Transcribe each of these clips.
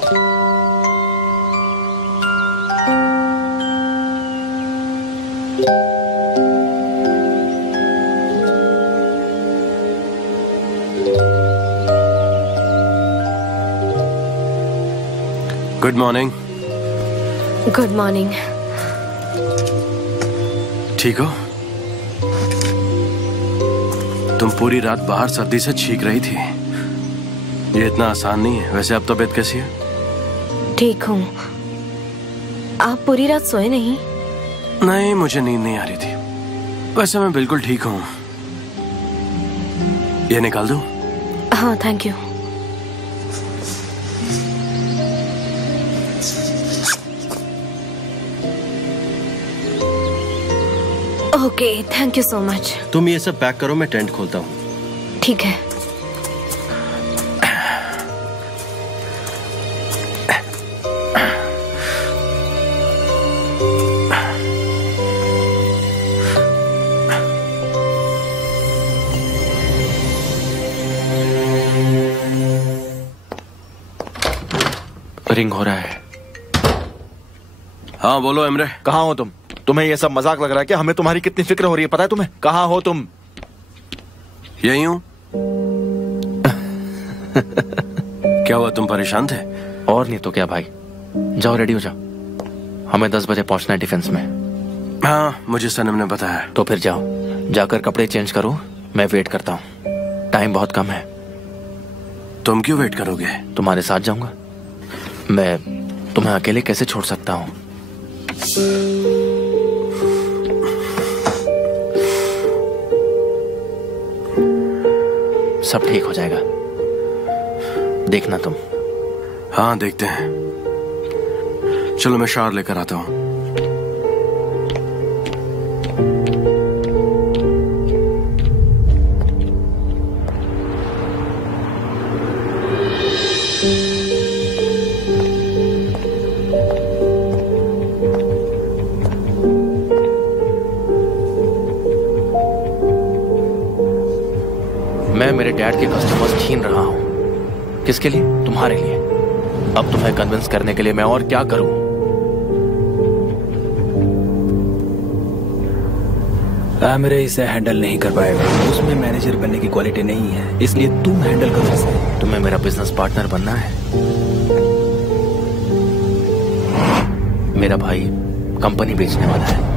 Good morning. Good morning. ठीक हो? तुम पूरी रात बाहर सर्दी से छींक रही थी। ये इतना आसान नहीं है। वैसे अब तबीयत कैसी है? ठीक हूँ। आप पूरी रात सोए नहीं? नहीं, मुझे नींद नहीं आ रही थी। वैसे मैं बिल्कुल ठीक हूँ। ये निकाल दूँ? हाँ, thank you. Okay, thank you so much. तुम ये सब पैक करो, मैं टेंट खोलता हूँ। ठीक है। रिंग हो रहा है। हाँ बोलो इमरे। कहाँ हो तुम? तुम्हें ये सब मजाक लग रहा है क्या? हमें तुम्हारी कितनी फिक्र हो रही है पता है तुम्हें? कहाँ हो तुम? यही हूँ। क्या हुआ, तुम परेशान थे? और नहीं तो क्या भाई। जाओ रेडी हो जाओ, हमें 10 बजे पहुंचना है डिफेंस में। हाँ, मुझे सनम ने बताया। तो फिर जाओ, जाकर कपड़े चेंज करो, मैं वेट करता हूँ। टाइम बहुत कम है। तुम क्यों वेट करोगे? तुम्हारे साथ जाऊंगा। मैं तुम्हें अकेले कैसे छोड़ सकता हूँ? सब ठीक हो जाएगा, देखना तुम। हाँ देखते हैं। चलो मैं शावर लेकर आता हूँ। मैं मेरे डैड के कस्टमर्स छीन रहा हूं। किसके लिए? तुम्हारे लिए। अब तुम्हें कन्विंस करने के लिए मैं और क्या करूं? मेरे इसे हैंडल नहीं कर पाएगा। उसमें मैनेजर बनने की क्वालिटी नहीं है, इसलिए तुम हैंडल करो इसे। तुम्हें मेरा बिजनेस पार्टनर बनना है? मेरा भाई कंपनी बेचने वाला है।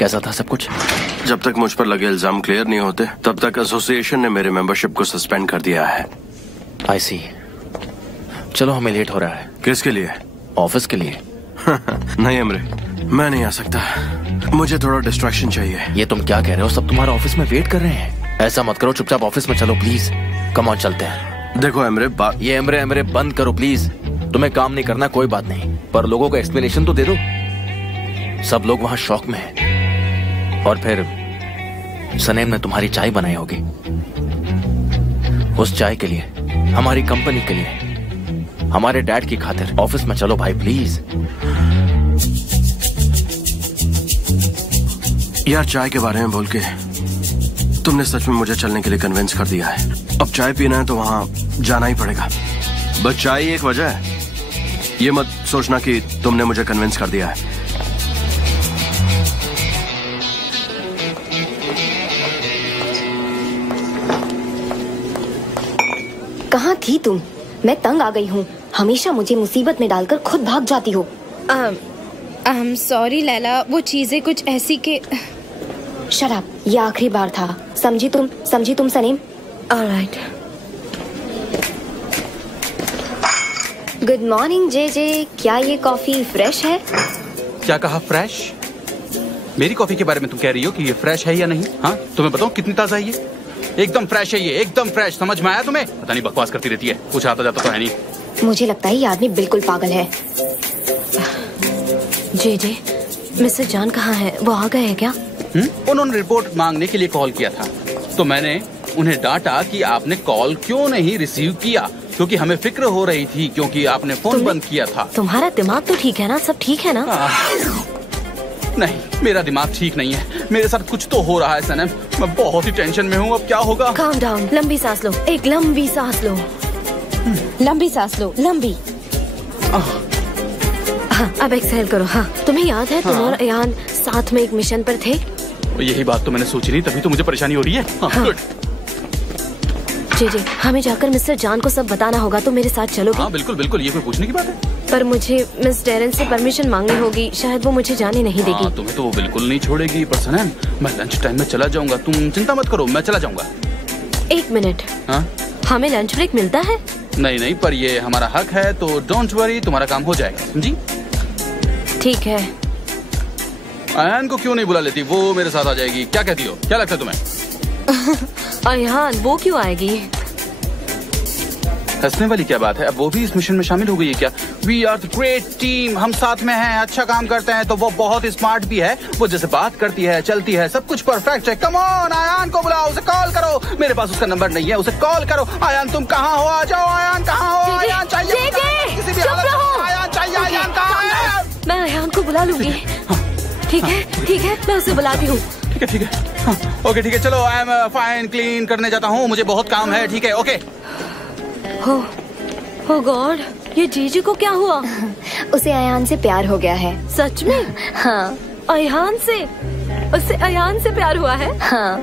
कैसा था सब कुछ? जब तक मुझ पर लगे इल्जाम क्लियर नहीं होते तब तक एसोसिएशन ने मेरे मेंबरशिप को सस्पेंड कर दिया है। आई सी। चलो हमें लेट हो रहा है। किसके लिए? ऑफिस के लिए। नहीं अमरे, मैं नहीं आ सकता। मुझे थोड़ा डिस्ट्रैक्शन चाहिए। ये तुम क्या कह रहे हो? सब तुम्हारे ऑफिस में वेट कर रहे हैं। ऐसा मत करो, चुपचाप ऑफिस में चलो प्लीज। कम ऑन चलते हैं। देखो अमरे, ये अमरे बंद करो प्लीज। तुम्हें काम नहीं करना कोई बात नहीं, पर लोगों को एक्सप्लेनेशन तो दे दो। सब लोग वहां शॉक में हैं। और फिर सनेम ने तुम्हारी चाय बनाई होगी। उस चाय के लिए, हमारी कंपनी के लिए, हमारे डैड की खातिर ऑफिस में चलो भाई प्लीज। यार चाय के बारे में बोल के तुमने सच में मुझे चलने के लिए कन्विंस कर दिया है। अब चाय पीना है तो वहां जाना ही पड़ेगा। बस चाय ही एक वजह है। ये मत सोचना कि तुमने मुझे कन्विंस कर दिया है। कहाँ थी तुम? मैं तंग आ गई हूँ। हमेशा मुझे मुसीबत में डालकर खुद भाग जाती हो। सॉरी लैला, वो चीजें कुछ ऐसी के। शराब, ये आखिरी बार था। समझी तुम सनीम? ऑलराइट। गुड मॉर्निंग जे। क्या ये कॉफी फ्रेश है? क्या कहा फ्रेश? मेरी कॉफी के बारे में तुम कह रही हो कि ये फ्रेश है या नहीं? हाँ, तुम्हें बताओ कितनी ताजा है ये? एकदम फ्रेश है ये, एकदम फ्रेश। समझ में आया तुम्हें? पता नहीं बकवास करती रहती है, कुछ आता जाता तो है नहीं। मुझे लगता है ये आदमी बिल्कुल पागल है। जे मिस्टर जान कहाँ है? वो आ गए हैं क्या? उन्होंने रिपोर्ट मांगने के लिए कॉल किया था, तो मैंने उन्हें डांटा कि आपने कॉल क्यों नहीं रिसीव किया, क्योंकि हमें फिक्र हो रही थी क्योंकि आपने फोन बंद किया था। तुम्हारा दिमाग तो ठीक है ना? सब ठीक है ना? नहीं, मेरा दिमाग ठीक नहीं है। मेरे साथ कुछ तो हो रहा है सनम। मैं बहुत ही टेंशन में हूँ। अब क्या होगा? काम डाउन, लंबी सांस लो, एक लंबी सांस लो, लंबी सांस लो, लंबी। हाँ, अब एक्सहेल करो। हाँ, तुम्हें याद है तुम और अयान साथ में एक मिशन पर थे? यही बात तो मैंने सोची नहीं, तभी तो मुझे परेशानी हो रही है। हाँ। गुड। जी, हमें जाकर मिस्टर जान को सब बताना होगा, तो मेरे साथ चलोगे? हाँ बिल्कुल बिल्कुल, ये कोई पूछने की बात है? पर मुझे मिस डेरेन से परमिशन मांगनी होगी, शायद वो मुझे जाने नहीं देगी। हाँ, तुम्हें तो वो बिल्कुल नहीं छोड़ेगी। पर सनम, मैं लंच टाइम में चला जाऊंगा, तुम चिंता मत करो, मैं चला जाऊंगा। 1 मिनट। हाँ? हमें लंच ब्रेक मिलता है? नहीं, पर ये हमारा हक है, तो डोंट वरी, तुम्हारा काम हो जाएगा, समझी? ठीक है। अयान को क्यों नहीं बुला लेती? वो मेरे साथ आ जाएगी। क्या कहती हो? क्या लगता है तुम्हें? अयान वो क्यों आएगी? हंसने वाली क्या बात है? अब वो भी इस मिशन में शामिल हो गई है क्या? We are the great team, हम साथ में हैं, अच्छा काम करते हैं, तो वो बहुत स्मार्ट भी है। वो जैसे बात करती है, चलती है, सब कुछ परफेक्ट है। कम ऑन, अयान को बुलाओ, उसे कॉल करो। मेरे पास उसका नंबर नहीं है, उसे कॉल करो। अयान तुम कहाँ हो? आ जाओ। अयान कहाँ हो? अयान चाहिए, किसी भी हालत में अयान चाहिए। अयान कहाँ है? मैं अयान को बुला लूंगी। ठीक है, मैं उसे बुलाती हूँ। ठीक है। हाँ, ओके ठीक है, चलो। आई एम फाइन, क्लीन करने जाता हूँ, मुझे बहुत काम है। ठीक है, ओके। हो गॉड, ये जीजी को क्या हुआ? उसे अयान से प्यार हो गया है। सच में? हाँ। अयान से? उसे अयान से प्यार हुआ है? हाँ।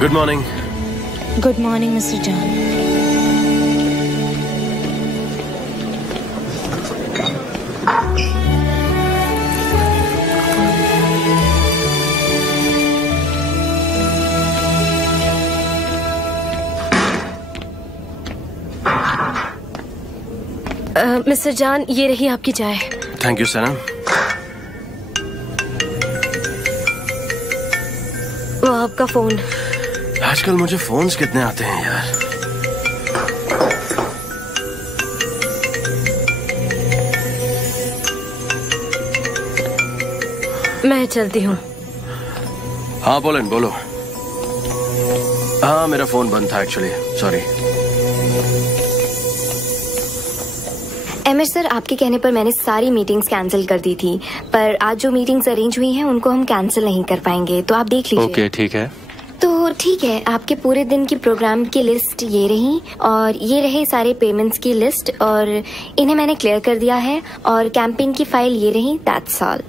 Good morning. Good morning mister जान। मिस्टर जान, ये रही आपकी चाय। थैंक यू सनम। वो आपका फोन। आजकल मुझे फोन्स कितने आते हैं यार। मैं चलती हूँ। हाँ बोलन, बोलो। हाँ, मेरा फोन बंद था एक्चुअली, सॉरी। एमएच सर, आपके कहने पर मैंने सारी मीटिंग्स कैंसिल कर दी थी, पर आज जो मीटिंग्स अरेंज हुई हैं उनको हम कैंसिल नहीं कर पाएंगे, तो आप देख लीजिए। ओके, ठीक है। तो ठीक है, आपके पूरे दिन की प्रोग्राम की लिस्ट ये रही, और ये रहे सारे पेमेंट्स की लिस्ट, और इन्हें मैंने क्लियर कर दिया है, और कैंपेन की फाइल ये रही। That's all.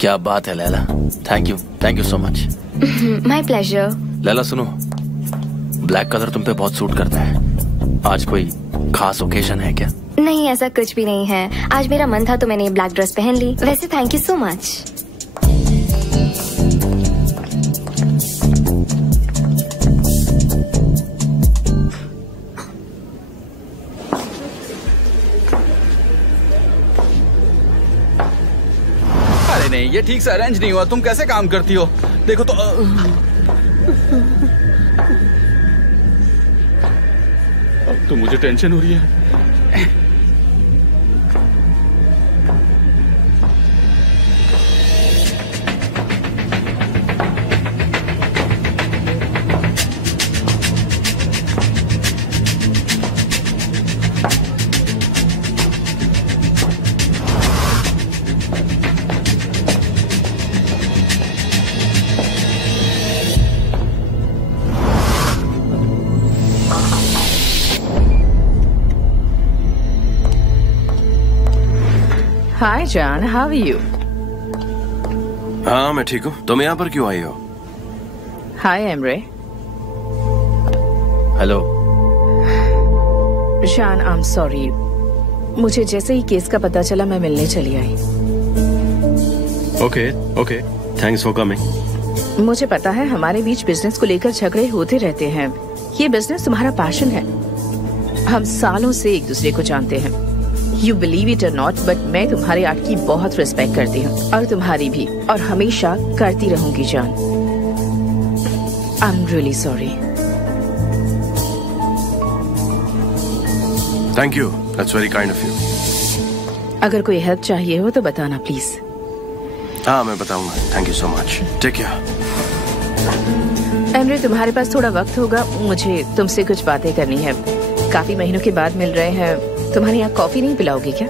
क्या बात है Laila, thank you so much. My pleasure. Laila सुनो, ब्लैक कलर तुम पे बहुत सूट करता है। आज कोई खास ओकेजन है क्या? नहीं, ऐसा कुछ भी नहीं है। आज मेरा मन था तो मैंने ब्लैक ड्रेस पहन ली। वैसे थैंक यू सो मच। अरे नहीं, ये ठीक से अरेंज नहीं हुआ। तुम कैसे काम करती हो? देखो तो अब तो मुझे टेंशन हो रही है। Hi John, how are you? हाँ, मैं ठीक हूँ। तुम यहाँ पर क्यों आई हो? Hi Emre. Hello. John, I'm sorry. मुझे जैसे ही केस का पता चला मैं मिलने चली आई। Okay, thanks for coming. मुझे पता है हमारे बीच बिजनेस को लेकर झगड़े होते रहते हैं। ये बिजनेस तुम्हारा पैशन है। हम सालों से एक दूसरे को जानते हैं। You believe it or not, but मैं तुम्हारे आर्ट की बहुत रिस्पेक्ट करती हूँ, और तुम्हारी भी, और हमेशा करती रहूंगी जान। I'm really sorry. Thank you, that's very kind of you. अगर कोई हेल्प चाहिए हो तो बताना प्लीज। हाँ मैं बताऊंगा। Thank you so much. Take care. Emre, तुम्हारे पास थोड़ा वक्त होगा? मुझे तुमसे कुछ बातें करनी है। काफी महीनों के बाद मिल रहे हैं, तुम्हारे यहाँ कॉफी नहीं पिलाओगे क्या?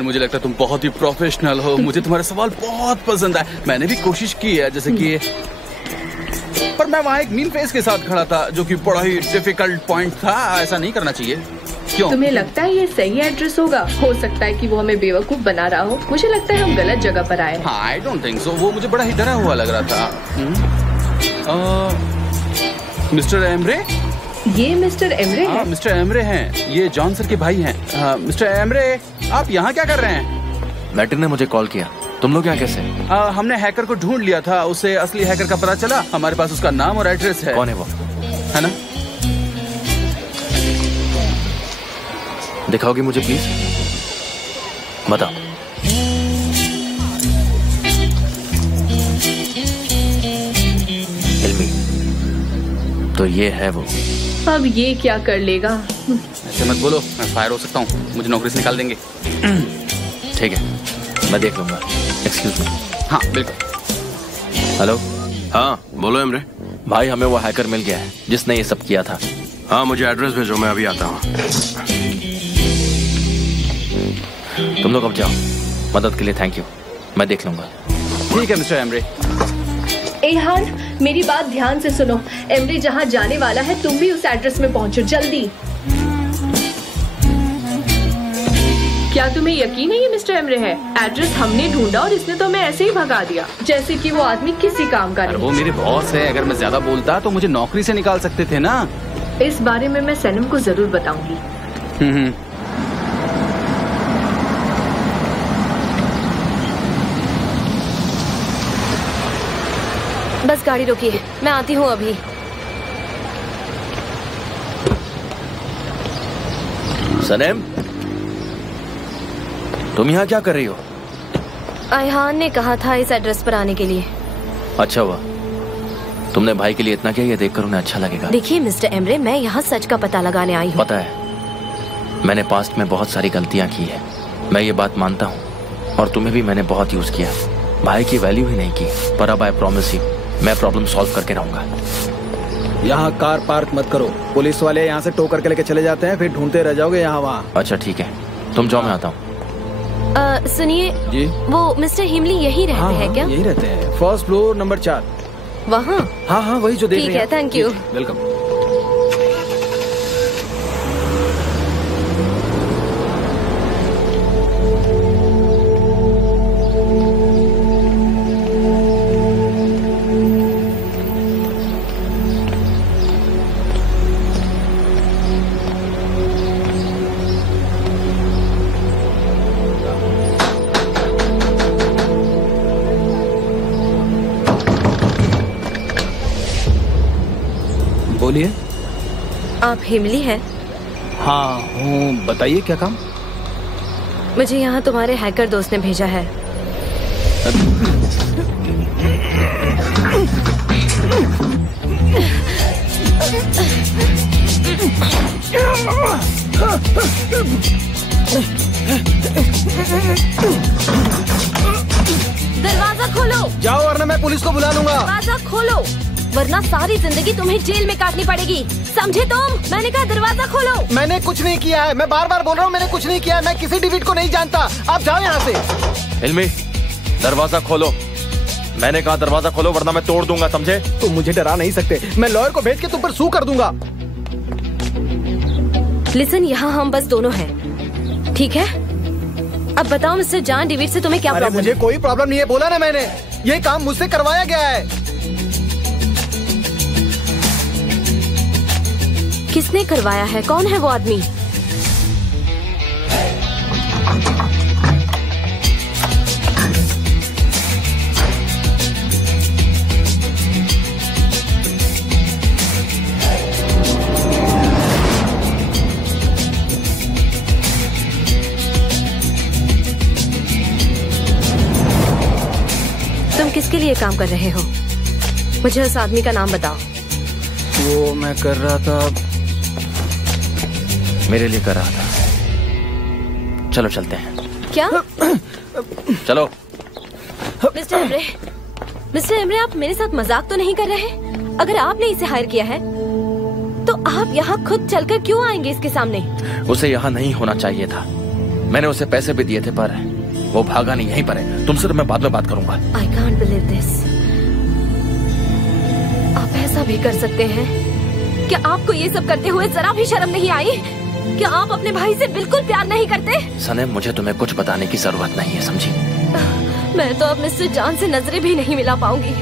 मुझे लगता है तुम बहुत ही प्रोफेशनल हो। मुझे तुम्हारे सवाल बहुत पसंद आए। मैंने भी कोशिश की है, जैसे कि पर मैं वहाँ एक मीन फेस के साथ खड़ा था, जो कि बड़ा ही डिफिकल्ट पॉइंट था। ऐसा नहीं करना चाहिए। क्यों? तुम्हें लगता है ये सही एड्रेस होगा? हो सकता है कि वो हमें बेवकूफ बना रहा हो। मुझे लगता है हम गलत जगह पर आए। हाँ, आई डोंट थिंक सो। वो मुझे बड़ा ही डरा हुआ लग रहा था। Mister Emre? ये मिस्टर एमरे हैं? मिस्टर एमरे हैं। ये जॉन सर के भाई हैं। मिस्टर एमरे, आप यहाँ क्या कर रहे हैं? मैटिन ने मुझे कॉल किया। तुम लोग यहाँ कैसे? हमने हैकर को ढूंढ लिया था। उसे असली हैकर का पता चला। हमारे पास उसका नाम और एड्रेस है। कौन है वो? है ना? दिखाओगे मुझे प्लीज? बताओ। तो ये है वो। अब ये क्या कर लेगा? ऐसे मत बोलो, मैं फायर हो सकता हूँ। मुझे नौकरी से निकाल देंगे। ठीक है, मैं देख लूंगा। Excuse me. हाँ बिल्कुल। हेलो। हाँ बोलो एमरे। भाई, हमें वो हैकर मिल गया है जिसने ये सब किया था। हाँ मुझे एड्रेस भेजो, मैं अभी आता हूँ। तुम लोग अब जाओ। मदद के लिए थैंक यू। मैं देख लूंगा। ठीक है मिस्टर एमरे। एहान, मेरी बात ध्यान से सुनो। एमरे जहाँ जाने वाला है, तुम भी उस एड्रेस में पहुँचो जल्दी। क्या तुम्हें यकीन है ये मिस्टर एमरे है? एड्रेस हमने ढूंढा और इसने तो हमें ऐसे ही भगा दिया, जैसे कि वो आदमी किसी काम का नहीं। वो मेरे बॉस है। अगर मैं ज्यादा बोलता तो मुझे नौकरी से निकाल सकते थे ना। इस बारे में मैं सनम को जरूर बताऊंगी। बस गाड़ी रोकिए, मैं आती हूँ अभी। सनम, तुम यहाँ क्या कर रही हो? अयहान ने कहा था इस एड्रेस पर आने के लिए। अच्छा हुआ तुमने भाई के लिए इतना किया। ये देखकर उन्हें अच्छा लगेगा। देखिए मिस्टर एमरे, मैं यहाँ सच का पता लगाने आई हूँ। पता है, मैंने पास्ट में बहुत सारी गलतियाँ की है। मैं ये बात मानता हूँ और तुम्हें भी मैंने बहुत यूज किया। भाई की वैल्यू ही नहीं की। पर अब आई प्रॉमिस यू, मैं प्रॉब्लम सॉल्व करके रहूंगा। यहाँ कार पार्क मत करो। पुलिस वाले यहाँ से टो करके लेके चले जाते हैं, फिर ढूंढते रह जाओगे यहाँ वहाँ। अच्छा ठीक है, तुम जाओ, मैं आता हूँ। सुनिए जी, वो मिस्टर हिमली यही रहते हैं क्या? यही रहते हैं, फर्स्ट फ्लोर नंबर 4 वहाँ। हाँ हाँ वही जो देख रहे हैं। ठीक है, थैंक यू। वेलकम। बोलिए। आप हिमली हैं? हाँ हूँ, बताइए क्या काम? मुझे यहाँ तुम्हारे हैकर दोस्त ने भेजा है। दरवाजा खोलो। जाओ वरना मैं पुलिस को बुला लूंगा। दरवाजा खोलो वरना सारी जिंदगी तुम्हें जेल में काटनी पड़ेगी, समझे तुम? मैंने कहा दरवाजा खोलो। मैंने कुछ नहीं किया है, मैं बार बार बोल रहा हूँ मैंने कुछ नहीं किया है। मैं किसी डेविड को नहीं जानता। आप जाओ यहाँ से। हिलमी, दरवाजा खोलो। मैंने कहा दरवाजा खोलो वरना मैं तोड़ दूंगा, समझे? तुम मुझे डरा नहीं सकते। मैं लॉयर को भेज के तुम पर सू कर दूंगा। लिसन, यहाँ हम बस दोनों हैं, ठीक है? अब बताओ मिस्टर जॉन डेविड से तुम्हें क्या प्रॉब्लम? मुझे कोई प्रॉब्लम नहीं है, बोला ना मैंने। ये काम मुझसे करवाया गया है। किसने करवाया है? कौन है वो आदमी? किसके लिए काम कर रहे हो? मुझे उस आदमी का नाम बताओ। वो मैं कर रहा था, मेरे लिए कर रहा था। चलो चलते हैं। क्या? चलो। मिस्टर एमरे, आप मेरे साथ मजाक तो नहीं कर रहे? अगर आपने इसे हायर किया है तो आप यहाँ खुद चलकर क्यों आएंगे इसके सामने? उसे यहाँ नहीं होना चाहिए था। मैंने उसे पैसे भी दिए थे पर वो भागा नहीं, यहीं पर है। तुमसे तो मैं बाद में बात करूंगा। I can't believe this। आप ऐसा भी कर सकते हैं? क्या आपको ये सब करते हुए जरा भी शर्म नहीं आई? क्या आप अपने भाई से बिल्कुल प्यार नहीं करते? सनम, मुझे तुम्हें कुछ बताने की जरूरत नहीं है, समझी? मैं तो अब मिस्टर जान से नजरें भी नहीं मिला पाऊंगी।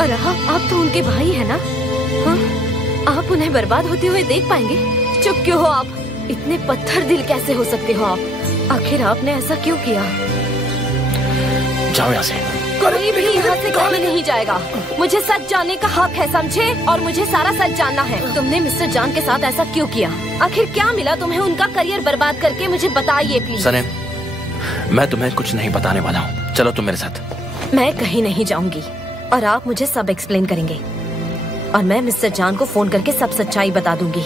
और आप तो उनके भाई है ना? हाँ? आप उन्हें बर्बाद होते हुए देख पाएंगे? चुप क्यों हो आप? इतने पत्थर दिल कैसे हो सकते हो आप? आखिर आपने ऐसा क्यों किया? जाओ यहाँ से। कोई भी यहाँ से कहीं नहीं जाएगा। मुझे सच जानने का हक है, समझे? और मुझे सारा सच जानना है। तुमने मिस्टर जान के साथ ऐसा क्यों किया? आखिर क्या मिला तुम्हें उनका करियर बर्बाद करके? मुझे बताइए प्लीज। सनम, मैं तुम्हें कुछ नहीं बताने वाला हूँ। चलो तुम मेरे साथ। मैं कहीं नहीं जाऊंगी और आप मुझे सब एक्सप्लेन करेंगे और मैं मिस्टर जान को फोन करके सब सच्चाई बता दूंगी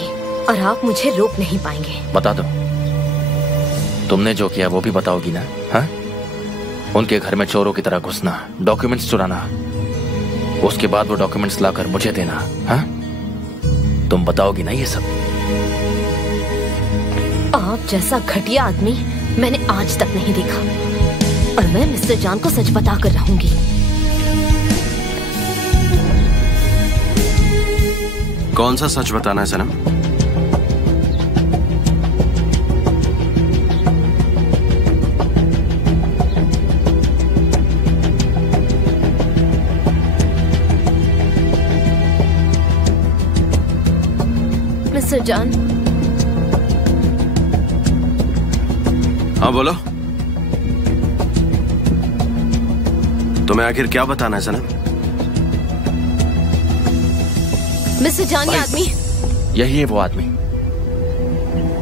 और आप मुझे रोक नहीं पाएंगे। बता दो। तुमने जो किया वो भी बताओगी ना? हाँ? उनके घर में चोरों की तरह घुसना, डॉक्यूमेंट्स चुराना, उसके बाद वो डॉक्यूमेंट्स लाकर मुझे देना। हाँ? तुम बताओगी ना ये सब? आप जैसा घटिया आदमी मैंने आज तक नहीं देखा और मैं मिस्टर जान को सच बता कर रहूंगी। कौन सा सच बताना है सनम? मिस्टर जान। हाँ बोलो। तुम्हें आखिर क्या बताना है सनम? मिस्टर जान, ये आदमी यही है वो आदमी,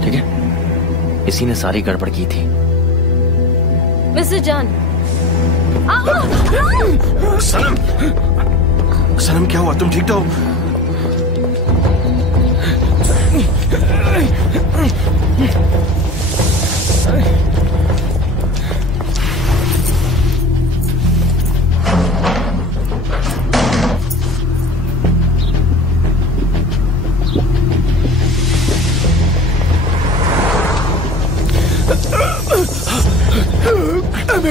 ठीक है? इसी ने सारी गड़बड़ की थी। मिस्टर जान। सनम, सनम क्या हुआ? तुम ठीक तो हो?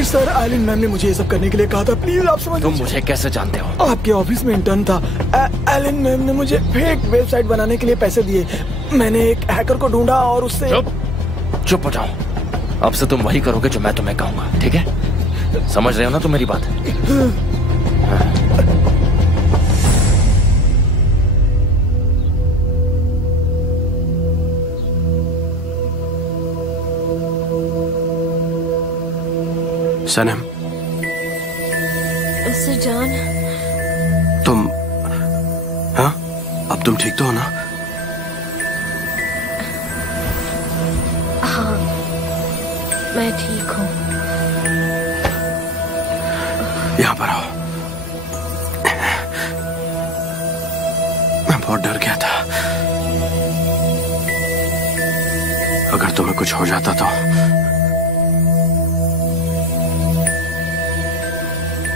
सर, एलन मैम ने मुझे ये सब करने के लिए कहा था। प्लीज आप समझ। तुम मुझे कैसे जानते हो? आपके ऑफिस में इंटर्न था। एलन मैम ने मुझे फेक वेबसाइट बनाने के लिए पैसे दिए। मैंने एक हैकर को ढूंढा और उससे। चुप हो जाओ। अब से तुम वही करोगे जो मैं तुम्हें कहूंगा, ठीक है? समझ रहे हो ना तुम मेरी बात? सनम, मिस्टर जान, तुम हाँ? अब तुम ठीक तो हो ना? हाँ, मैं ठीक हूँ। यहाँ पर आओ। मैं बहुत डर गया था। अगर तुम्हें कुछ हो जाता तो।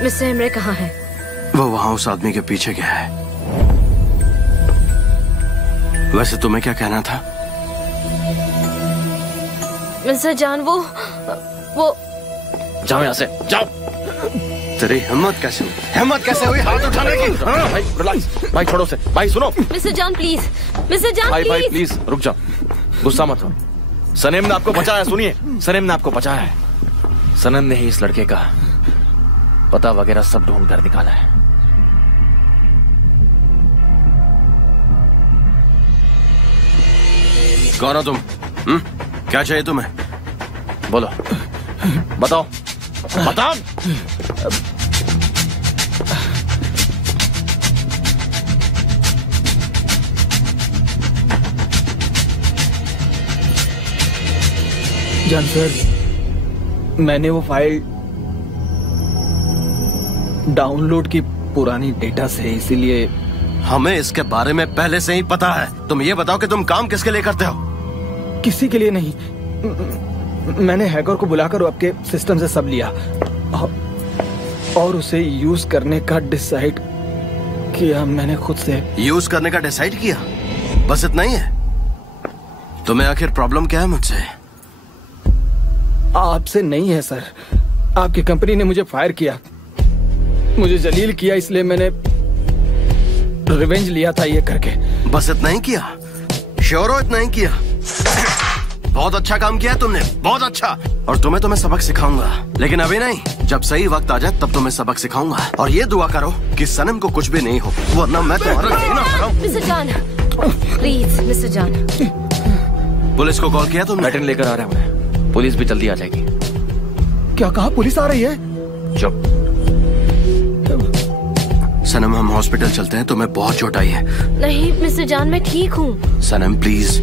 मिस्टर एमरे कहाँ है? वो वहां उस आदमी के पीछे गया है। वैसे तुम्हें क्या कहना था? मिस्टर जान, वो जाओ यहाँ से, जाओ। तेरी हिम्मत कैसे हुई? हिम्मत कैसे हुई हाथ उठाने की? भाई रिलैक्स, भाई छोड़ो से। भाई सुनो। मिस्टर जान प्लीज, मिस्टर जान भाई भाई प्लीज रुक जाओ, गुस्सा मत हो। सनम ने आपको बचाया, सुनिए। सनम ने आपको बचाया है। सनम ने ही इस लड़के का पता वगैरह सब ढूंढ कर निकाला है। कौन हो तुम? क्या चाहिए तुम्हें? बोलो, बताओ, बताओ। जान सर, मैंने वो फाइल डाउनलोड की पुरानी डेटा से, इसीलिए हमें इसके बारे में पहले से ही पता है। तुम ये बताओ कि तुम काम किसके लिए करते हो? किसी के लिए नहीं। मैंने हैकर को बुलाकर आपके सिस्टम से सब लिया और उसे यूज करने का डिसाइड किया। मैंने खुद से यूज करने का डिसाइड किया? बस इतना ही है? तुम्हें आखिर प्रॉब्लम क्या है मुझसे? आपसे नहीं है सर। आपकी कंपनी ने मुझे फायर किया, मुझे जलील किया, इसलिए मैंने रिवेंज लिया था ये करके। बस इतना ही किया? श्योर हो इतना ही किया? बहुत अच्छा काम किया तुमने, बहुत अच्छा। और तुम्हें तो मैं सबक सिखाऊंगा, लेकिन अभी नहीं। जब सही वक्त आ जाए तब तुम्हें सबक सिखाऊंगा। और ये दुआ करो कि सनम को कुछ भी नहीं हो, वरना मैं तुम्हारा जीना हराम। मिस्टर जान, प्लीज मिस्टर जान। पुलिस को कॉल किया तुमने? पैटर्न लेकर आ रहे हैं, पुलिस भी जल्दी आ जाएगी। क्या कहा? पुलिस आ रही है? चुप। सनम हम हॉस्पिटल चलते हैं, तुम्हें बहुत चोट आई है। नहीं मिस्टर जान, मैं ठीक हूँ। सनम प्लीज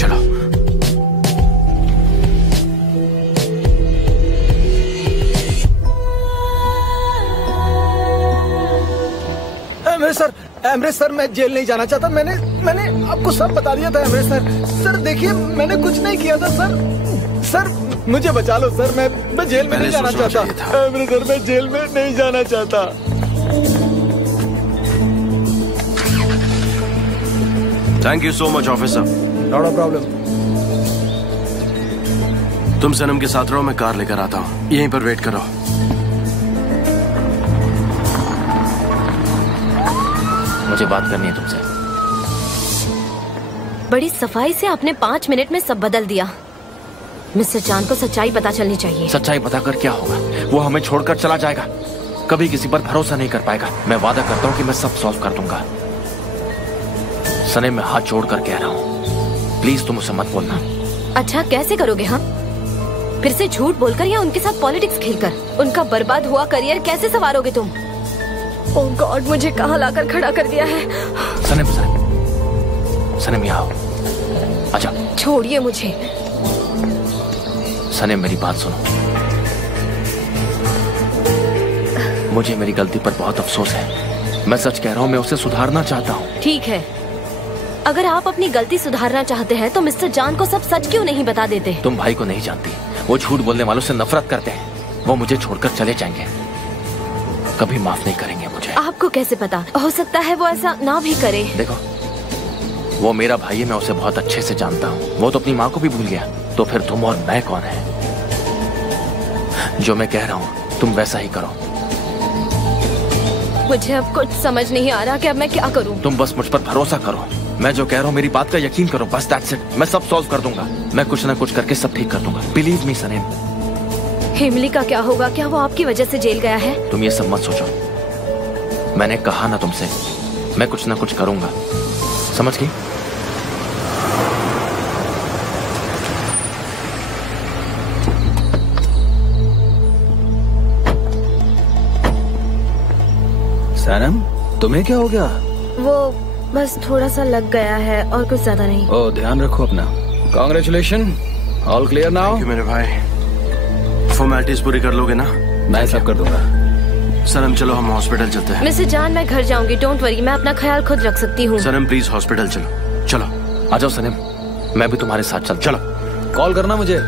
चलो। एमरे सर, मैं जेल नहीं जाना चाहता। मैंने आपको सब बता दिया था एमरे सर। सर देखिए, मैंने कुछ नहीं किया था सर। सर मुझे बचा लो सर, मैं जेल में नहीं जाना चाहता। एमरे सर, मैं जेल में नहीं जाना चाहता। Thank you so much officer. Not a problem. तुम सनम के साथ रहो, मैं कार लेकर आता हूँ। यहीं पर वेट करो। मुझे बात करनी है तुमसे। बड़ी सफाई से आपने 5 मिनट में सब बदल दिया। मिस्टर जान को सच्चाई पता चलनी चाहिए। सच्चाई पता कर क्या होगा? वो हमें छोड़कर चला जाएगा, कभी किसी पर भरोसा नहीं कर पाएगा। मैं वादा करता हूँ कि मैं सब सॉल्व कर दूंगा। सने में हाथ जोड़कर कह रहा हूँ, प्लीज तुम उसे मत बोलना। अच्छा कैसे करोगे? हाँ, फिर से झूठ बोलकर या उनके साथ पॉलिटिक्स खेलकर उनका बर्बाद हुआ करियर कैसे संवारोगे तुम? ओह गॉड, मुझे कहाँ लाकर खड़ा कर दिया है। सनम यहाँ आओ, आजा। छोड़िए मुझे। सनम मेरी बात सुनो। मुझे मेरी गलती पर बहुत अफसोस है। मैं सच कह रहा हूँ, मैं उसे सुधारना चाहता हूँ। ठीक है, अगर आप अपनी गलती सुधारना चाहते हैं तो मिस्टर जान को सब सच क्यों नहीं बता देते? तुम भाई को नहीं जानती, वो झूठ बोलने वालों से नफरत करते हैं। वो मुझे छोड़कर चले जाएंगे, कभी माफ नहीं करेंगे मुझे। आपको कैसे पता? हो सकता है वो ऐसा ना भी करे। देखो, वो मेरा भाई है, मैं उसे बहुत अच्छे से जानता हूँ। वो तो अपनी माँ को भी भूल गया, तो फिर तुम और मैं कौन है? जो मैं कह रहा हूँ तुम वैसा ही करो। मुझे अब कुछ समझ नहीं आ रहा कि अब मैं क्या करूँ। तुम बस मुझ पर भरोसा करो। मैं जो कह रहा हूँ मेरी बात का यकीन करो, बस दैट्स इट। मैं सब सॉल्व कर दूंगा। मैं कुछ ना कुछ करके सब ठीक कर दूंगा। बिलीव मी सनेम। हिमली का क्या होगा? क्या वो आपकी वजह से जेल गया है? तुम ये सब मत सोचो। मैंने कहा ना तुमसे, मैं कुछ ना कुछ करूंगा। समझ गई? सनम, तुम्हें क्या हो गया? वो बस थोड़ा सा लग गया है और कुछ ज्यादा नहीं। ओ, ध्यान रखो अपना। Congratulation, all clear now. मेरे भाई, फॉर्मेलिटीज पूरी कर लोगे ना? मैं सब कर दूंगा। सनम चलो हम हॉस्पिटल चलते हैं। मिस्टर जान, मैं घर जाऊंगी, डोंट वरी, मैं अपना ख्याल खुद रख सकती हूँ। सनम प्लीज हॉस्पिटल चलो। चलो आ जाओ सनम, मैं भी तुम्हारे साथ चल। चलो, कॉल करना मुझे।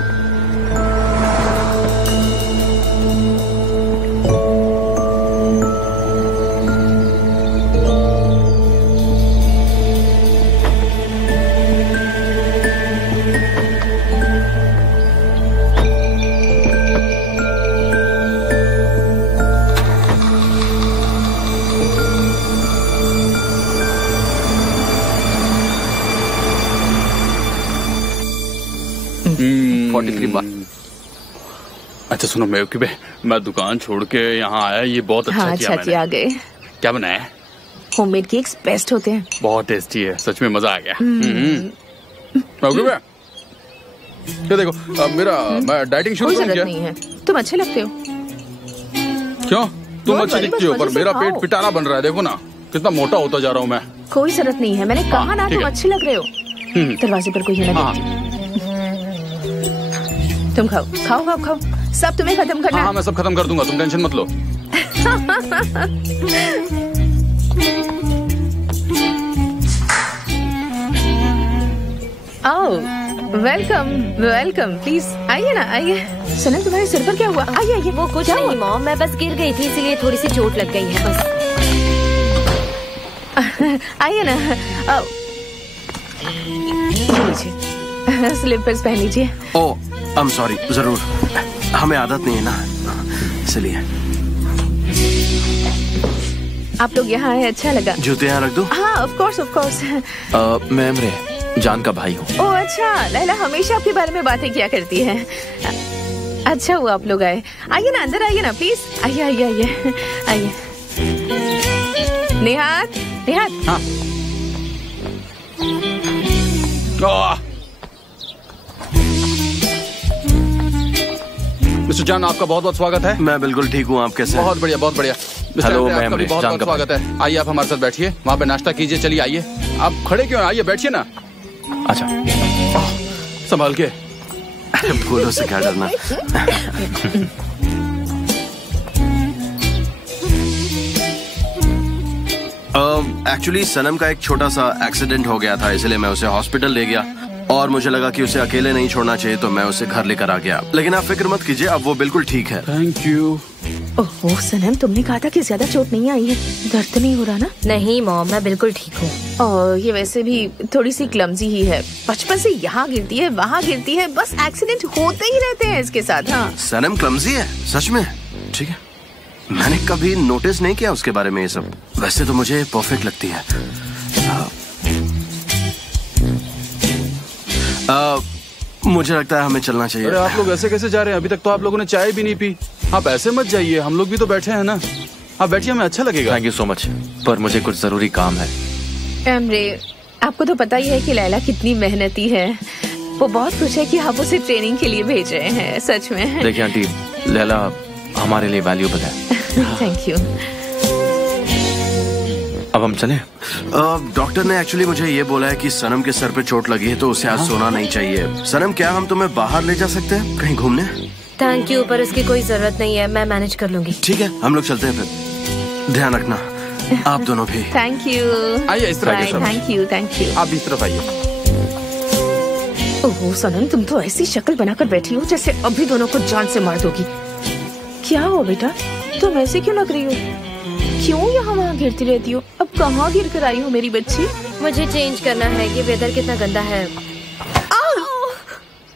अच्छा सुनो मेवकी, मैं दुकान छोड़ के यहाँ आया, ये बहुत अच्छा हाँ, किया अच्छा मैंने। किया। आ गए। क्या बनाया है? होममेड केक्स बेस्ट होते हैं। बहुत टेस्टी है, सच में मजा आ गया। मेवकी बे, ये देखो मैं डाइटिंग शुरू कोई करूं जरूरत क्या? नहीं है, तुम अच्छे लगते हो। क्यों? तुम बहुत अच्छी बड़ी दिखती हो, बस पर मजे से मेरा खाओ। पेट पिटारा बन रहा है। देखो ना कितना मोटा होता जा रहा हूँ मैं। कोई जरूरत नहीं है, मैंने कहा ना ठीक तुम है। अच्छे लग रहे हो। दरवाजे पर कोई है ना? हाँ। तुम खाओ खाओ खाओ खाओ। सब तुम्हें खत्म करना। हाँ मैं सब खत्म कर दूंगा, तुम टेंशन मत लो। आओ, वेलकम वेलकम, प्लीज आइए ना, आइए। सनम तुम्हारे सिर पर क्या हुआ? आइए आइए। वो कुछ नहीं मॉम, मैं बस गिर गई थी इसलिए थोड़ी सी चोट लग गई है बस। आइए ना, लीजिए स्लीपर्स पहन लीजिए। ओह आई एम सॉरी, जरूर, हमें आदत नहीं है ना इसलिए। आप लोग यहाँ आए, अच्छा लगा। जूते यहाँ रख दूं? हाँ ऑफ कोर्स ऑफ कोर्स। मैं इमरे जान का भाई हूँ। ओह अच्छा, लैला हमेशा आपके बारे में बातें किया करती है। अच्छा हुआ आप लोग आए। आइए ना, अंदर आइए ना प्लीज। आइए आइए आइए आइए। निहात, निहात। हाँ। मिस्टर जान, आपका बहुत बहुत स्वागत है। मैं बिल्कुल ठीक हूँ, आप कैसे? बहुत बढ़िया बहुत बढ़िया। हेलो, मैं आपका भी बहुत बहुत स्वागत है। आइए आप हमारे साथ बैठिए, वहाँ पे नाश्ता कीजिए। चलिए आइए, आप खड़े क्यों? आइए बैठिए ना। अच्छा संभाल के। फूलों से क्या डरना। एक्चुअली सनम का एक छोटा सा एक्सीडेंट हो गया था, इसलिए मैं उसे हॉस्पिटल ले गया और मुझे लगा कि उसे अकेले नहीं छोड़ना चाहिए, तो मैं उसे घर लेकर आ गया। लेकिन आप फिक्र मत कीजिए, अब वो बिल्कुल ठीक है। Thank you. ओह सनम, तुमने कहा था कि ज्यादा चोट नहीं आई है, दर्द तो नहीं हो रहा ना? नहीं मॉम, मैं बिल्कुल ठीक हूँ। और ये वैसे भी थोड़ी सी क्लमजी ही है, बचपन से यहाँ गिरती है वहाँ गिरती है, बस एक्सीडेंट होते ही रहते हैं इसके साथ। हाँ सनम क्लमजी है सच में? ठीक है, मैंने कभी नोटिस नहीं किया उसके बारे में ये सब। वैसे तो मुझे परफेक्ट लगती है। मुझे लगता है हमें चलना चाहिए। अरे आप लोग ऐसे कैसे जा रहे हैं? अभी तक तो आप लोगों ने चाय भी नहीं पी। आप ऐसे मत जाइए, हम लोग भी तो बैठे हैं ना। आप बैठिए, हमें अच्छा लगेगा। थैंक यू सो मच, पर मुझे कुछ जरूरी काम है। एमरे, आपको तो पता ही है कि लैला कितनी मेहनती है। वो बहुत खुश है कि आप उसे ट्रेनिंग के लिए भेज रहे हैं। सच में। देखिए आंटी, लैला हमारे लिए वैल्यूएबल है। Thank you. अब हम चलें? डॉक्टर ने एक्चुअली मुझे ये बोला है कि सनम के सर पे चोट लगी है, तो उसे आज सोना नहीं चाहिए। सनम, क्या हम तुम्हें बाहर ले जा सकते हैं कहीं घूमने? थैंक यू, पर उसकी कोई जरूरत नहीं है, मैं मैनेज कर लूंगी। ठीक है, हम लोग चलते हैं फिर। ध्यान रखना आप दोनों भी। Thank you. आइए इस तरफ। Thank you thank you. आप इस तरफ आइए। ओह सनम, तुम तो ऐसी शक्ल बनाकर बैठी हो जैसे अभी दोनों को जान से मार दोगी। क्या हो बेटा, तुम ऐसे क्यों लग रही हो? क्यों यहाँ वहाँ गिरती रहती हो? अब कहाँ गिर कर आई हो मेरी बच्ची? मुझे चेंज करना है, ये वेदर कितना गंदा है।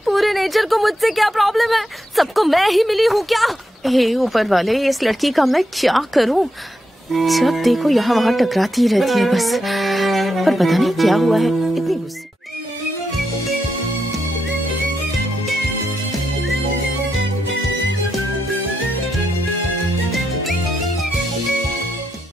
पूरे नेचर को मुझसे क्या प्रॉब्लम है? सबको मैं ही मिली हूँ क्या? हे ऊपर वाले, इस लड़की का मैं क्या करूँ? जब देखो यहाँ वहाँ टकराती ही रहती है बस। पर पता नहीं क्या हुआ है,